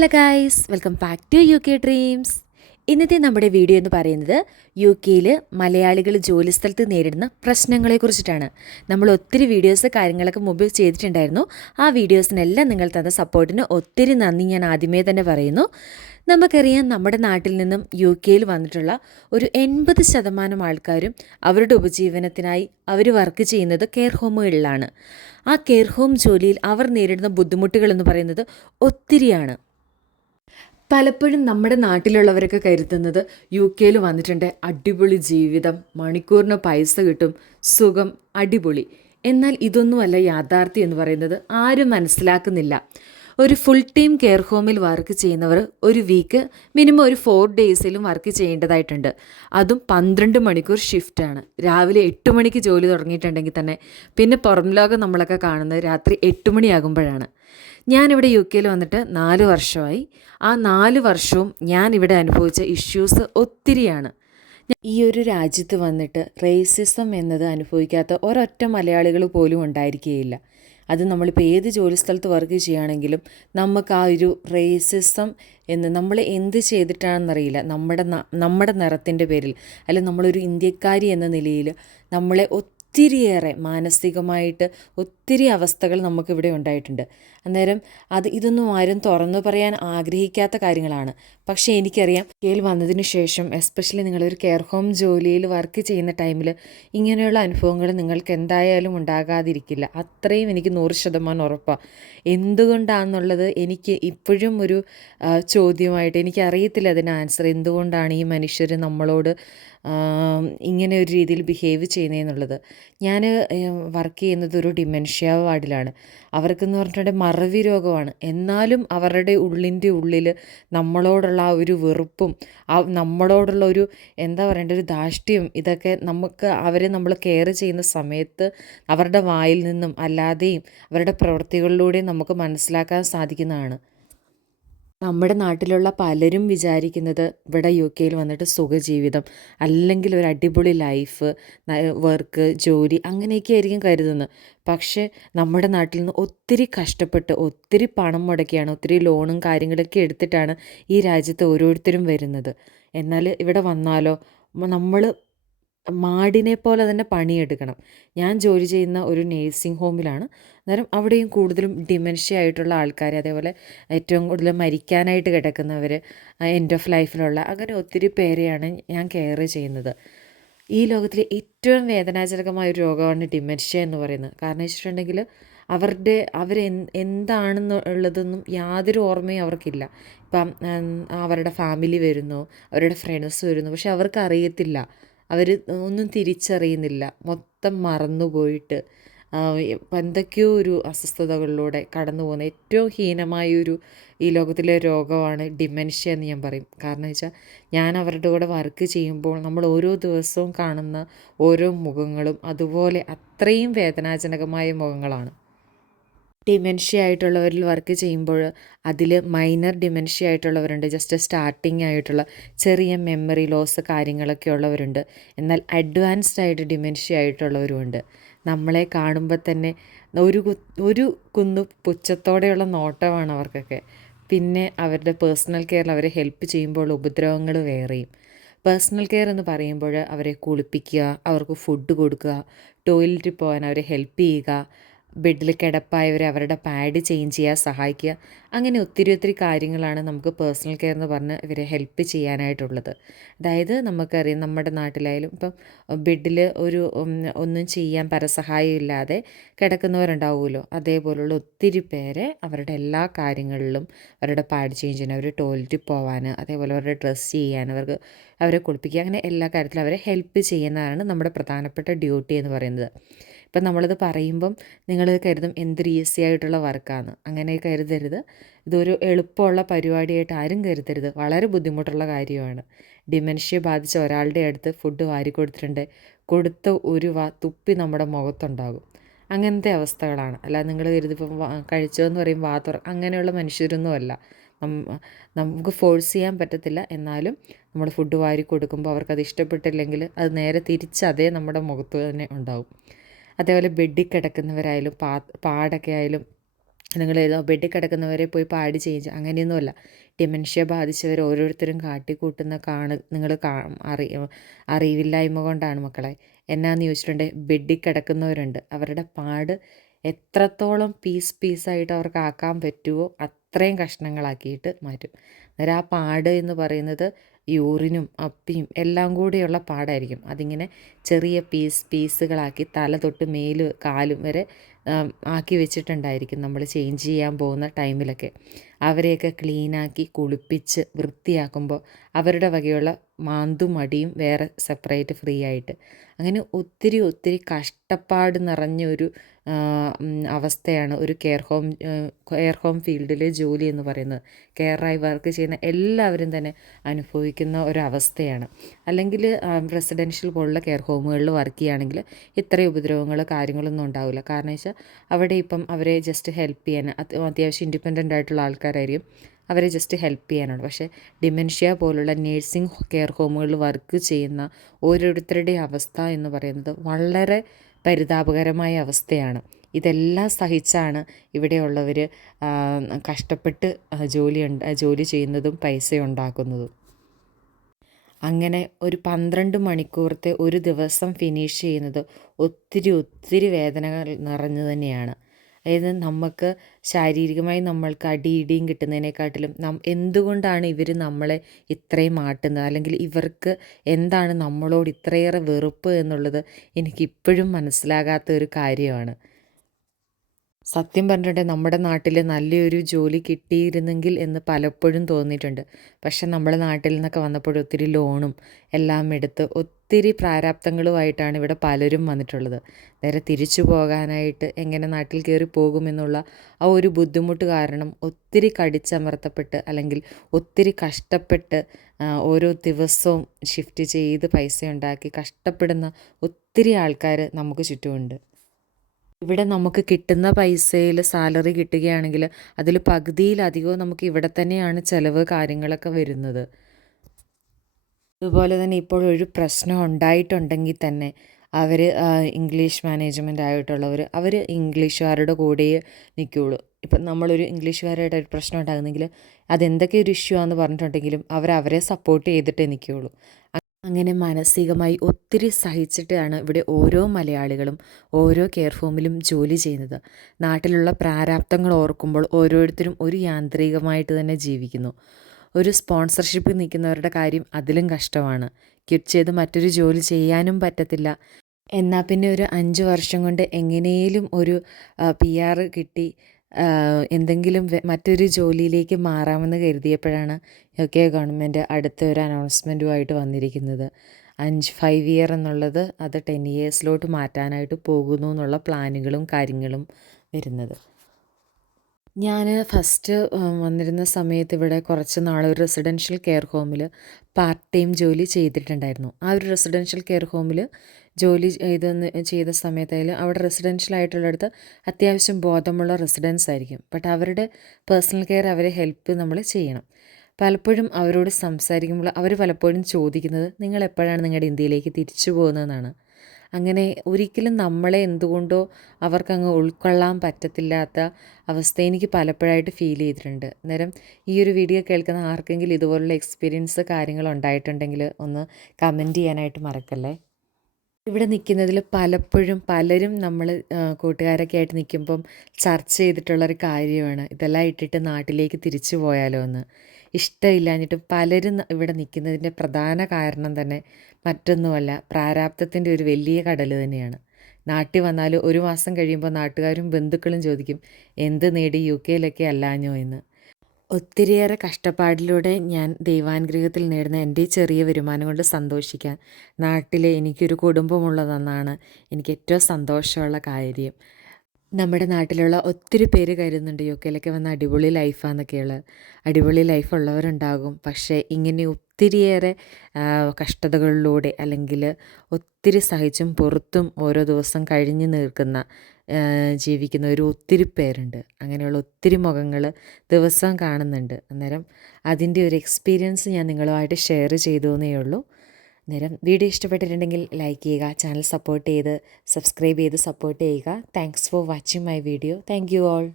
Hello guys, welcome back to U K dreams. ഇന്നത്തെ നമ്മുടെ video എന്ന് പറയുന്നത് യു കെയിൽ മലയാളികൾ ജോലിസ്ഥലത്ത് നേരിടുന്ന പ്രശ്നങ്ങളെക്കുറിച്ചിട്ടാണ്. നമ്മൾ ഒത്തിരി വീഡിയോസ് കാര്യങ്ങളൊക്കെ മുമ്പ് ചെയ്തിട്ടുണ്ടായിരുന്നു. ആ വീഡിയോസിനെല്ലാം നിങ്ങൾ തന്ന സപ്പോർട്ടിന് ഒത്തിരി നന്ദി ഞാൻ ആദ്യമേ തന്നെ പറയുന്നു. നമുക്കറിയാം, നമ്മുടെ നാട്ടിൽ നിന്നും യു കെയിൽ വന്നിട്ടുള്ള ഒരു 80% ആൾക്കാരും അവരുടെ ഉപജീവനത്തിനായി അവർ വർക്ക് ചെയ്യുന്നത് കെയർ ഹോമുകളിലാണ്. ആ കെയർ ഹോം ജോലിയിൽ അവർ നേരിടുന്ന ബുദ്ധിമുട്ടുകൾ എന്ന് പറയുന്നത് ഒത്തിരിയാണ്. പലപ്പോഴും നമ്മുടെ നാട്ടിലുള്ളവരൊക്കെ കരുതുന്നത് യു കെയിൽ വന്നിട്ടുണ്ട്, അടിപൊളി ജീവിതം, മണിക്കൂറിന് പൈസ കിട്ടും, സുഖം, അടിപൊളി. എന്നാൽ ഇതൊന്നുമല്ല യാഥാർത്ഥ്യം എന്ന് പറയുന്നത്. ആരും മനസ്സിലാക്കുന്നില്ല. ഒരു ഫുൾ ടൈം കെയർ ഹോമിൽ വർക്ക് ചെയ്യുന്നവർ ഒരു വീക്ക് മിനിമം ഒരു 4 ഡേയ്സിലും വർക്ക് ചെയ്യേണ്ടതായിട്ടുണ്ട്. അതും 12 മണിക്കൂർ ഷിഫ്റ്റാണ്. രാവിലെ 8 മണിക്ക് ജോലി തുടങ്ങിയിട്ടുണ്ടെങ്കിൽ തന്നെ പിന്നെ പുറം ലോകം നമ്മളൊക്കെ കാണുന്നത് രാത്രി 8 മണിയാകുമ്പോഴാണ്. ഞാനിവിടെ യു കെയിൽ വന്നിട്ട് 4 വർഷമായി. ആ 4 വർഷവും ഞാനിവിടെ അനുഭവിച്ച ഇഷ്യൂസ് ഒത്തിരിയാണ്. ഈ ഒരു രാജ്യത്ത് വന്നിട്ട് റേസിസം എന്നത് അനുഭവിക്കാത്ത ഒരൊറ്റ മലയാളികൾ പോലും ഉണ്ടായിരിക്കുകയില്ല. അത് നമ്മളിപ്പോൾ ഏത് ജോലി സ്ഥലത്ത് വർക്ക് ചെയ്യുകയാണെങ്കിലും നമുക്ക് ആ ഒരു റേസിസം എന്ന് നമ്മൾ എന്ത് ചെയ്തിട്ടാണെന്നറിയില്ല, നമ്മുടെ നിറത്തിൻ്റെ പേരിൽ, അല്ലെങ്കിൽ നമ്മളൊരു ഇന്ത്യക്കാരി എന്ന നിലയിൽ നമ്മളെ ഒത്തിരിയേറെ മാനസികമായിട്ട് ഒത്തിരി അവസ്ഥകൾ നമുക്കിവിടെ ഉണ്ടായിട്ടുണ്ട്. അന്നേരം ഇതൊന്നും ആരും തുറന്നു പറയാൻ ആഗ്രഹിക്കാത്ത കാര്യങ്ങളാണ്. പക്ഷേ എനിക്കറിയാം, കെയിൽ വന്നതിന് ശേഷം എസ്പെഷ്യലി നിങ്ങളൊരു കെയർ ഹോം ജോലിയിൽ വർക്ക് ചെയ്യുന്ന ടൈമിൽ ഇങ്ങനെയുള്ള അനുഭവങ്ങൾ നിങ്ങൾക്ക് എന്തായാലും ഉണ്ടാകാതിരിക്കില്ല. അത്രയും എനിക്ക് 100% ഉറപ്പാണ്. എന്തുകൊണ്ടാണെന്നുള്ളത് എനിക്ക് ഇപ്പോഴും ഒരു ചോദ്യമായിട്ട് എനിക്കറിയത്തില്ല അതിന് ആൻസർ. എന്തുകൊണ്ടാണ് ഈ മനുഷ്യർ നമ്മളോട് ഇങ്ങനെ ഒരു രീതിയിൽ ബിഹേവ് ചെയ്യുന്നതെന്നുള്ളത്. ഞാൻ വർക്ക് ചെയ്യുന്നത് ഒരു ഡിമെൻഷ്യ വാർഡിലാണ്. അവർക്കെന്ന് പറഞ്ഞിട്ടുണ്ടെങ്കിൽ മറവി രോഗമാണ്. എന്നാലും അവരുടെ ഉള്ളിൽ നമ്മളോടുള്ള ആ ഒരു വെറുപ്പും നമ്മളോടുള്ള ഒരു എന്താ പറയേണ്ട ഒരു ധാർഷ്ട്യം, ഇതൊക്കെ അവരെ നമ്മൾ കെയർ ചെയ്യുന്ന സമയത്ത് അവരുടെ വായിൽ നിന്നും അല്ലാതെയും അവരുടെ പ്രവൃത്തികളിലൂടെയും നമുക്ക് മനസ്സിലാക്കാൻ സാധിക്കുന്നതാണ്. നമ്മുടെ നാട്ടിലുള്ള പലരും വിചാരിക്കുന്നത് ഇവിടെ യു കെയിൽ വന്നിട്ട് സുഖജീവിതം, അല്ലെങ്കിൽ ഒരു അടിപൊളി ലൈഫ്, വർക്ക്, ജോലി, അങ്ങനെയൊക്കെ ആയിരിക്കും കരുതുന്നത്. പക്ഷേ നമ്മുടെ നാട്ടിൽ നിന്ന് ഒത്തിരി കഷ്ടപ്പെട്ട് ഒത്തിരി പണം മുടക്കിയാണ്, ഒത്തിരി ലോണും കാര്യങ്ങളൊക്കെ എടുത്തിട്ടാണ് ഈ രാജ്യത്ത് ഓരോരുത്തരും വരുന്നത്. എന്നാൽ ഇവിടെ വന്നാലോ നമ്മൾ മാടിനെ പോലെ തന്നെ പണിയെടുക്കണം. ഞാൻ ജോലി ചെയ്യുന്ന ഒരു നേഴ്സിംഗ് ഹോമിലാണ്. അന്നേരം അവിടെയും കൂടുതലും ഡിമെൻഷ്യ ആയിട്ടുള്ള ആൾക്കാർ, അതേപോലെ ഏറ്റവും കൂടുതൽ മരിക്കാനായിട്ട് കിടക്കുന്നവർ, എൻഡ് ഓഫ് ലൈഫിലുള്ള, അങ്ങനെ ഒത്തിരി പേരെയാണ് ഞാൻ കെയർ ചെയ്യുന്നത്. ഈ ലോകത്തിലെ ഏറ്റവും വേദനാജനകമായൊരു രോഗമാണ് ഡിമെൻഷ്യ എന്ന് പറയുന്നത്. കാരണം വെച്ചിട്ടുണ്ടെങ്കിൽ എന്താണെന്നുള്ളതൊന്നും യാതൊരു ഓർമ്മയും അവർക്കില്ല. ഇപ്പം അവരുടെ ഫാമിലി വരുന്നു, അവരുടെ ഫ്രണ്ട്സ് വരുന്നു, പക്ഷെ അവർക്ക് അറിയത്തില്ല, അവർ ഒന്നും തിരിച്ചറിയുന്നില്ല, മൊത്തം മറന്നുപോയിട്ട് എന്തൊക്കെയോ ഒരു അസ്വസ്ഥതകളിലൂടെ കടന്നു പോകുന്ന ഏറ്റവും ഹീനമായൊരു ഈ ലോകത്തിലെ രോഗമാണ് ഡിമെൻഷ്യ എന്ന് ഞാൻ പറയും. കാരണം വെച്ചാൽ ഞാൻ അവരുടെ കൂടെ വർക്ക് ചെയ്യുമ്പോൾ നമ്മൾ ഓരോ ദിവസവും കാണുന്ന ഓരോ മുഖങ്ങളും അതുപോലെ അത്രയും വേദനാജനകമായ മുഖങ്ങളാണ്. ഡിമെൻഷ്യ ആയിട്ടുള്ളവരിൽ വർക്ക് ചെയ്യുമ്പോൾ അതിൽ മൈനർ ഡിമെൻഷ്യ ആയിട്ടുള്ളവരുണ്ട്, ജസ്റ്റ് സ്റ്റാർട്ടിങ് ആയിട്ടുള്ള ചെറിയ മെമ്മറി ലോസ് കാര്യങ്ങളൊക്കെ ഉള്ളവരുണ്ട്. എന്നാൽ അഡ്വാൻസ്ഡ് ആയിട്ട് ഡിമെൻഷ്യ ആയിട്ടുള്ളവരുമുണ്ട്. നമ്മളെ കാണുമ്പോൾ തന്നെ ഒരു കുന്നു പുച്ഛത്തോടെയുള്ള നോട്ടമാണ് അവർക്കൊക്കെ. പിന്നെ അവരുടെ പേഴ്സണൽ കെയറിൽ അവരെ ഹെൽപ്പ് ചെയ്യുമ്പോൾ ഉപദ്രവങ്ങൾ വേറെയും. പേഴ്സണൽ കെയർ എന്ന് പറയുമ്പോൾ അവരെ കുളിപ്പിക്കുക, അവർക്ക് ഫുഡ് കൊടുക്കുക, ടോയ്ലറ്റിൽ പോകാൻ അവരെ ഹെൽപ്പ് ചെയ്യുക, ബെഡിൽ കിടപ്പായവരെ അവരുടെ പാഡ് ചേഞ്ച് ചെയ്യാൻ സഹായിക്കുക, അങ്ങനെ ഒത്തിരി കാര്യങ്ങളാണ് നമുക്ക് പേഴ്സണൽ കെയർ എന്ന് പറഞ്ഞ് ഇവരെ ഹെൽപ്പ് ചെയ്യാനായിട്ടുള്ളത്. അതായത് നമുക്കറിയാം, നമ്മുടെ നാട്ടിലായാലും ഇപ്പം ബെഡിൽ ഒന്നും ചെയ്യാൻ പരസഹായം ഇല്ലാതെ കിടക്കുന്നവരുണ്ടാവുമല്ലോ, അതേപോലുള്ള ഒത്തിരി പേരെ അവരുടെ എല്ലാ കാര്യങ്ങളിലും അവരുടെ പാഡ് ചേഞ്ച് ചെയ്യാൻ, അവർ ടോയ്ലറ്റിൽ പോകാൻ, അതേപോലെ അവരുടെ ഡ്രസ്സ് ചെയ്യാൻ, അവരെ കുളിപ്പിക്കുക, അങ്ങനെ എല്ലാ കാര്യത്തിലും അവരെ ഹെൽപ്പ് ചെയ്യുന്നതാണ് നമ്മുടെ പ്രധാനപ്പെട്ട ഡ്യൂട്ടി എന്ന് പറയുന്നത്. ഇപ്പം നമ്മളിത് പറയുമ്പം നിങ്ങൾ കരുതും എന്തൊരു ഈസി ആയിട്ടുള്ള വർക്കാണ്. അങ്ങനെ കരുതരുത്. ഇതൊരു എളുപ്പമുള്ള പരിപാടിയായിട്ട് ആരും കരുതരുത്. വളരെ ബുദ്ധിമുട്ടുള്ള കാര്യമാണ്. ഡിമെൻഷ്യ ബാധിച്ച ഒരാളുടെ അടുത്ത് ഫുഡ് വാരി കൊടുത്തിട്ടുണ്ട്, കൊടുത്ത ഒരു തുപ്പി നമ്മുടെ മുഖത്തുണ്ടാകും. അങ്ങനത്തെ അവസ്ഥകളാണ്. അല്ലാതെ നിങ്ങൾ കരുതിപ്പം കഴിച്ചതെന്ന് പറയും അങ്ങനെയുള്ള മനുഷ്യരൊന്നും അല്ല. നമുക്ക് ഫോഴ്സ് ചെയ്യാൻ പറ്റത്തില്ല. എന്നാലും നമ്മൾ ഫുഡ് വാരി കൊടുക്കുമ്പോൾ അവർക്കത് ഇഷ്ടപ്പെട്ടില്ലെങ്കിൽ അത് നേരെ തിരിച്ച് അതേ നമ്മുടെ മുഖത്ത് തന്നെ ഉണ്ടാകും. അതേപോലെ ബെഡിൽ കിടക്കുന്നവരായാലും പാടൊക്കെ ആയാലും നിങ്ങൾ ഏതോ ബെഡിൽ കിടക്കുന്നവരെ പോയി പാടി ചേഞ്ച് അങ്ങനെയൊന്നുമല്ല. ഡിമെൻഷ്യ ബാധിച്ചവർ ഓരോരുത്തരും കാട്ടിക്കൂട്ടുന്ന നിങ്ങൾ അറിവില്ലായ്മ കൊണ്ടാണ് മക്കളെ. എന്നാന്ന് ചോദിച്ചിട്ടുണ്ടെങ്കിൽ ബെഡിൽ കിടക്കുന്നവരുണ്ട്, അവരുടെ പാട് എത്രത്തോളം പീസായിട്ട് അവർക്ക് ആക്കാൻ പറ്റുമോ അത്രയും കഷ്ണങ്ങളാക്കിയിട്ട് മാറ്റും. അന്നേരം ആ പാട് എന്ന് പറയുന്നത് യൂറിനും അപ്പിയും എല്ലാം കൂടെയുള്ള പാടായിരിക്കും. അതിങ്ങനെ ചെറിയ പീസുകളാക്കി തല തൊട്ട് മേല് കാലും വരെ ആക്കി വെച്ചിട്ടുണ്ടായിരിക്കും നമ്മൾ ചേഞ്ച് ചെയ്യാൻ പോകുന്ന ടൈമിലൊക്കെ. അവരെയൊക്കെ ക്ലീനാക്കി കുളിപ്പിച്ച് വൃത്തിയാക്കുമ്പോൾ അവരുടെ വകയുള്ള മാന്തും മടിയും വേറെ സെപ്പറേറ്റ് ഫ്രീ ആയിട്ട്. അങ്ങനെ ഒത്തിരി കഷ്ടപ്പാട് നിറഞ്ഞൊരു അവസ്ഥയാണ് ഒരു കെയർ ഹോം ഫീൽഡിലെ ജോലി എന്ന് പറയുന്നത്. കെയറായി വർക്ക് ചെയ്യുന്ന എല്ലാവരും തന്നെ അനുഭവിക്കുന്ന ഒരവസ്ഥയാണ്. അല്ലെങ്കിൽ റെസിഡൻഷ്യൽ പോലുള്ള കെയർ ഹോമുകളിൽ വർക്ക് ചെയ്യുകയാണെങ്കിൽ ഇത്രയും ഉപദ്രവങ്ങൾ കാര്യങ്ങളൊന്നും ഉണ്ടാവില്ല. കാരണം വെച്ചാൽ അവിടെ ഇപ്പം അവരെ ജസ്റ്റ് ഹെൽപ്പ് ചെയ്യാൻ അത്യാവശ്യം ഇൻഡിപെൻഡൻ്റ് ആയിട്ടുള്ള ആൾക്കാരായിരിക്കും, അവരെ ജസ്റ്റ് ഹെൽപ്പ് ചെയ്യാനാണ്. പക്ഷേ ഡിമെൻഷ്യ പോലുള്ള നേഴ്സിംഗ് കെയർ ഹോമുകളിൽ വർക്ക് ചെയ്യുന്ന ഓരോരുത്തരുടെയും അവസ്ഥ എന്ന് പറയുന്നത് വളരെ പരിതാപകരമായ അവസ്ഥയാണ്. ഇതെല്ലാം സഹിച്ചാണ് ഇവിടെയുള്ളവർ കഷ്ടപ്പെട്ട് ജോലി ചെയ്യുന്നതും പൈസ ഉണ്ടാക്കുന്നതും. അങ്ങനെ ഒരു 12 മണിക്കൂറത്തെ ഒരു ദിവസം ഫിനിഷ് ചെയ്യുന്നത് ഒത്തിരി വേദനകൾ നിറഞ്ഞു തന്നെയാണ്. അതായത് നമുക്ക് ശാരീരികമായി നമ്മൾക്ക് ഇടിയും കിട്ടുന്നതിനെക്കാട്ടിലും എന്തുകൊണ്ടാണ് ഇവർ നമ്മളെ ഇത്രയും മാട്ടുന്നത്, അല്ലെങ്കിൽ ഇവർക്ക് എന്താണ് നമ്മളോട് ഇത്രയേറെ വെറുപ്പ് എന്നുള്ളത് എനിക്കിപ്പോഴും മനസ്സിലാകാത്ത ഒരു കാര്യമാണ്. സത്യം പറഞ്ഞിട്ടുണ്ടെങ്കിൽ നമ്മുടെ നാട്ടിൽ നല്ലൊരു ജോലി കിട്ടിയിരുന്നെങ്കിൽ എന്ന് പലപ്പോഴും തോന്നിയിട്ടുണ്ട്. പക്ഷെ നമ്മുടെ നാട്ടിൽ നിന്നൊക്കെ വന്നപ്പോൾ ഒത്തിരി ലോണും എല്ലാം എടുത്ത് ഒത്തിരി പ്രാരാബ്ദങ്ങളുമായിട്ടാണ് ഇവിടെ പലരും വന്നിട്ടുള്ളത്. നേരെ തിരിച്ചു പോകാനായിട്ട് എങ്ങനെ നാട്ടിൽ കയറി പോകുമെന്നുള്ള ആ ഒരു ബുദ്ധിമുട്ട് കാരണം ഒത്തിരി കടിച്ചമർത്തപ്പെട്ട് അല്ലെങ്കിൽ ഒത്തിരി കഷ്ടപ്പെട്ട് ഓരോ ദിവസവും ഷിഫ്റ്റ് ചെയ്ത് പൈസ ഉണ്ടാക്കി കഷ്ടപ്പെടുന്ന ഒത്തിരി ആൾക്കാർ നമുക്ക് ചുറ്റുമുണ്ട്. ഇവിടെ നമുക്ക് കിട്ടുന്ന പൈസയിൽ സാലറി കിട്ടുകയാണെങ്കിൽ അതിൽ പകുതിയിലധികവും നമുക്ക് ഇവിടെ തന്നെയാണ് ചിലവ് കാര്യങ്ങളൊക്കെ വരുന്നത്. അതുപോലെ തന്നെ ഇപ്പോൾ ഒരു പ്രശ്നം ഉണ്ടായിട്ടുണ്ടെങ്കിൽ തന്നെ അവർ ഇംഗ്ലീഷ് മാനേജ്മെൻ്റ് ആയിട്ടുള്ളവർ അവർ ഇംഗ്ലീഷുകാരുടെ കൂടെയേ നിൽക്കുകയുള്ളൂ. ഇപ്പം നമ്മളൊരു ഇംഗ്ലീഷുകാരായിട്ട് ഒരു പ്രശ്നം ഉണ്ടാകുന്നെങ്കിൽ അതെന്തൊക്കെ ഒരു ഇഷ്യൂ ആണെന്ന് പറഞ്ഞിട്ടുണ്ടെങ്കിലും അവരെ സപ്പോർട്ട് ചെയ്തിട്ടേ നിൽക്കുകയുള്ളൂ. അങ്ങനെ മാനസികമായി ഒത്തിരി സഹിച്ചിട്ടാണ് ഇവിടെ ഓരോ മലയാളികളും ഓരോ കെയർ ഹോമിലും ജോലി ചെയ്യുന്നത്. നാട്ടിലുള്ള പ്രാരാബ്ദങ്ങൾ ഓർക്കുമ്പോൾ ഓരോരുത്തരും ഒരു യാന്ത്രികമായിട്ട് തന്നെ ജീവിക്കുന്നു. ഒരു സ്പോൺസർഷിപ്പ് നിൽക്കുന്നവരുടെ കാര്യം അതിലും കഷ്ടമാണ്. ക്വിറ്റ് ചെയ്ത് മറ്റൊരു ജോലി ചെയ്യാനും പറ്റത്തില്ല. എന്നാൽ പിന്നെ ഒരു 5 വർഷം കൊണ്ട് എങ്ങനെയും ഒരു PR കിട്ടി എന്തെങ്കിലും മറ്റൊരു ജോലിയിലേക്ക് മാറാമെന്ന് കരുതിയപ്പോഴാണ് UK ഗവൺമെൻറ് അടുത്ത ഒരു അനൗൺസ്മെൻറ്റുമായിട്ട് വന്നിരിക്കുന്നത്. 5 ഇയർ എന്നുള്ളത് അത് 10 ഇയേഴ്സിലോട്ട് മാറ്റാനായിട്ട് പോകുന്നു എന്നുള്ള പ്ലാനുകളും കാര്യങ്ങളും വരുന്നത്. ഞാൻ ഫസ്റ്റ് വന്നിരുന്ന സമയത്ത് ഇവിടെ കുറച്ച് നാൾ ഒരു റെസിഡൻഷ്യൽ കെയർ ഹോമിൽ പാർട്ട് ടൈം ജോലി ചെയ്തിട്ടുണ്ടായിരുന്നു. ആ ഒരു റെസിഡൻഷ്യൽ കെയർ ഹോമിൽ ജോലി ചെയ്ത സമയത്തായാലും അവിടെ റെസിഡൻഷ്യൽ ആയിട്ടുള്ളിടത്ത് അത്യാവശ്യം ബോധമുള്ള റെസിഡൻസ് ആയിരിക്കും. ബട്ട് അവരുടെ പേഴ്സണൽ കെയർ അവരെ ഹെൽപ്പ് നമ്മൾ ചെയ്യണം. പലപ്പോഴും അവരോട് സംസാരിക്കുമ്പോൾ അവർ പലപ്പോഴും ചോദിക്കുന്നത് നിങ്ങൾ എപ്പോഴാണ് നിങ്ങളുടെ ഇന്ത്യയിലേക്ക് തിരിച്ചു പോകുന്നതെന്നാണ്. അങ്ങനെ ഒരിക്കലും നമ്മളെ എന്തുകൊണ്ടോ അവർക്കങ്ങ് ഉൾക്കൊള്ളാൻ പറ്റത്തില്ലാത്ത അവസ്ഥ എനിക്ക് പലപ്പോഴായിട്ട് ഫീൽ ചെയ്തിട്ടുണ്ട്. അന്നേരം ഈ ഒരു വീഡിയോ കേൾക്കുന്ന ആർക്കെങ്കിലും ഇതുപോലുള്ള എക്സ്പീരിയൻസ് കാര്യങ്ങൾ ഉണ്ടായിട്ടുണ്ടെങ്കിൽ ഒന്ന് കമൻറ്റ് ചെയ്യാനായിട്ട് മറക്കല്ലേ. ഇവിടെ നിൽക്കുന്നതിൽ പലരും നമ്മൾ കൂട്ടുകാരൊക്കെ ആയിട്ട് നിൽക്കുമ്പം ചർച്ച ചെയ്തിട്ടുള്ളൊരു കാര്യമാണ് ഇതെല്ലാം ഇട്ടിട്ട് നാട്ടിലേക്ക് തിരിച്ചു പോയാലോ എന്ന്. ഇഷ്ടമില്ലാഞ്ഞിട്ട് പലരും ഇവിടെ നിൽക്കുന്നതിൻ്റെ പ്രധാന കാരണം തന്നെ മറ്റൊന്നുമല്ല, പ്രാരാബ്ധത്തിൻ്റെ ഒരു വലിയ കടൽ തന്നെയാണ്. നാട്ടിൽ വന്നാൽ ഒരു മാസം കഴിയുമ്പോൾ നാട്ടുകാരും ബന്ധുക്കളും ചോദിക്കും എന്ത് നേടി UK അല്ലാഞ്ഞോ എന്ന്. ഒത്തിരിയേറെ കഷ്ടപ്പാടിലൂടെ ഞാൻ ദൈവാനുഗ്രഹത്തിൽ നേടുന്ന എൻ്റെ ചെറിയ വരുമാനം കൊണ്ട് സന്തോഷിക്കാൻ നാട്ടിൽ എനിക്കൊരു കുടുംബമുള്ളതെന്നാണ് എനിക്ക് ഏറ്റവും സന്തോഷമുള്ള കാര്യം. നമ്മുടെ നാട്ടിലുള്ള ഒത്തിരി പേര് കരുതുന്നുണ്ട് UK വന്ന അടിപൊളി ലൈഫാണെന്നൊക്കെയുള്ള. അടിപൊളി ലൈഫുള്ളവരുണ്ടാകും, പക്ഷേ ഇങ്ങനെ ഒത്തിരിയേറെ കഷ്ടതകളിലൂടെ അല്ലെങ്കിൽ ഒത്തിരി സഹിച്ചും പുറത്തും ഓരോ ദിവസം കഴിഞ്ഞ് നിൽക്കുന്ന ജീവിക്കുന്ന ഒത്തിരി പേരുണ്ട്. അങ്ങനെയുള്ള ഒത്തിരി മുഖങ്ങൾ ദിവസം കാണുന്നുണ്ട്. അന്നേരം അതിൻ്റെ ഒരു എക്സ്പീരിയൻസ് ഞാൻ നിങ്ങളുമായിട്ട് ഷെയർ ചെയ്തു എന്നേ ഉള്ളൂ. അന്നേരം വീഡിയോ ഇഷ്ടപ്പെട്ടിട്ടുണ്ടെങ്കിൽ ലൈക്ക് ചെയ്യുക, ചാനൽ സപ്പോർട്ട് ചെയ്ത് സബ്സ്ക്രൈബ് ചെയ്ത് സപ്പോർട്ട് ചെയ്യുക. Thanks for watching my video. Thank you all.